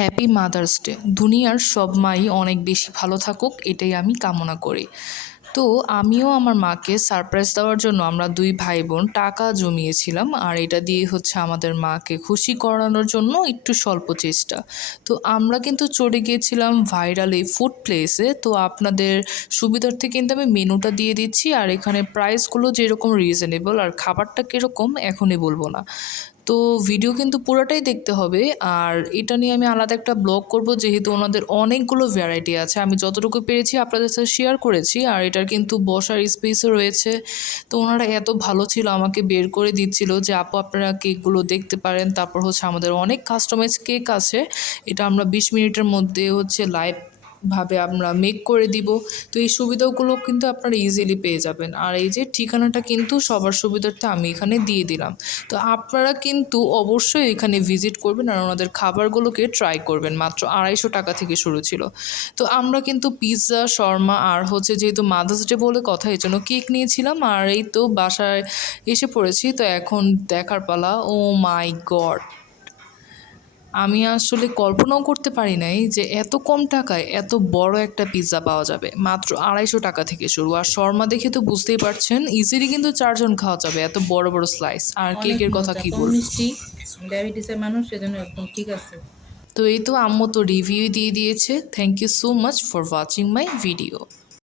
Happy mother's day. দুনিয়ার সব মাই অনেক বেশি ভালো থাকুক, এটাই আমি কামনা করি। তো আমিও আমার মাকে সারপ্রাইজ দেওয়ার জন্য আমরা দুই ভাই বোন টাকা জমিয়েছিলাম, আর এটা দিয়ে হচ্ছে আমাদের মাকে খুশি করানোর জন্য একটু স্বল্প চেষ্টা। তো আমরা কিন্তু চলে গিয়েছিলাম ভাইরাল এই ফুড প্লেসে। তো আপনাদের সুবিধার্থে কিন্তু আমি মেনুটা দিয়ে দিচ্ছি, আর এখানে প্রাইসগুলো যেরকম রিজনেবল আর খাবারটা কীরকম এখনই বলবো না। তো ভিডিও কিন্তু পুরোটাই দেখতে হবে, আর এটা নিয়ে আমি আলাদা একটা ব্লগ করব, যেহেতু ওনাদের অনেকগুলো ভ্যারাইটি আছে। আমি যতটুকু পেরেছি আপনাদের সাথে শেয়ার করেছি, আর এটার কিন্তু বসার স্পেসও রয়েছে। তো ওনারা এত ভালো ছিল, আমাকে বের করে দিচ্ছিল যে আপু আপনারা কেকগুলো দেখতে পারেন। তারপর হচ্ছে আমাদের অনেক কাস্টমাইজ কেক আছে, এটা আমরা 20 মিনিটের মধ্যে হচ্ছে লাইভ ভাবে আমরা মেক করে দিব। তো এই সুবিধাগুলো কিন্তু আপনারা ইজিলি পেয়ে যাবেন। আর এই যে ঠিকানাটা কিন্তু সবার সুবিধার্থে আমি এখানে দিয়ে দিলাম। তো আপনারা কিন্তু অবশ্যই এখানে ভিজিট করবেন আর ওনাদের খাবারগুলোকে ট্রাই করবেন। মাত্র 250 টাকা থেকে শুরু ছিল। তো আমরা কিন্তু পিৎজা, শর্মা আর হচ্ছে যেহেতু মাদার্স ডে বলে কথা, এই জন্য কেক নিয়েছিলাম। আর এই তো বাসায় এসে পড়েছি। তো এখন দেখার পালা। ও মাই গড, আমি আসলে কল্পনাও করতে পারি নাই যে এত কম টাকায় এত বড় একটা পিৎজা পাওয়া যাবে। মাত্র 250 টাকা থেকে শুরু। আর শর্মা দেখে তো বুঝতেই পারছেন ইজিলি কিন্তু 4 জন খাওয়া যাবে, এত বড় বড় স্লাইস। আর অনেক কেকের কথা মজা, কি কম বলবো। মিষ্টি। ডায়াবেটিসের মানুষ, সেজন্য একদম ঠিক আছে। তো এই তো আম্মু তো রিভিউ দিয়ে দিয়েছে। Thank you so much for watching my video.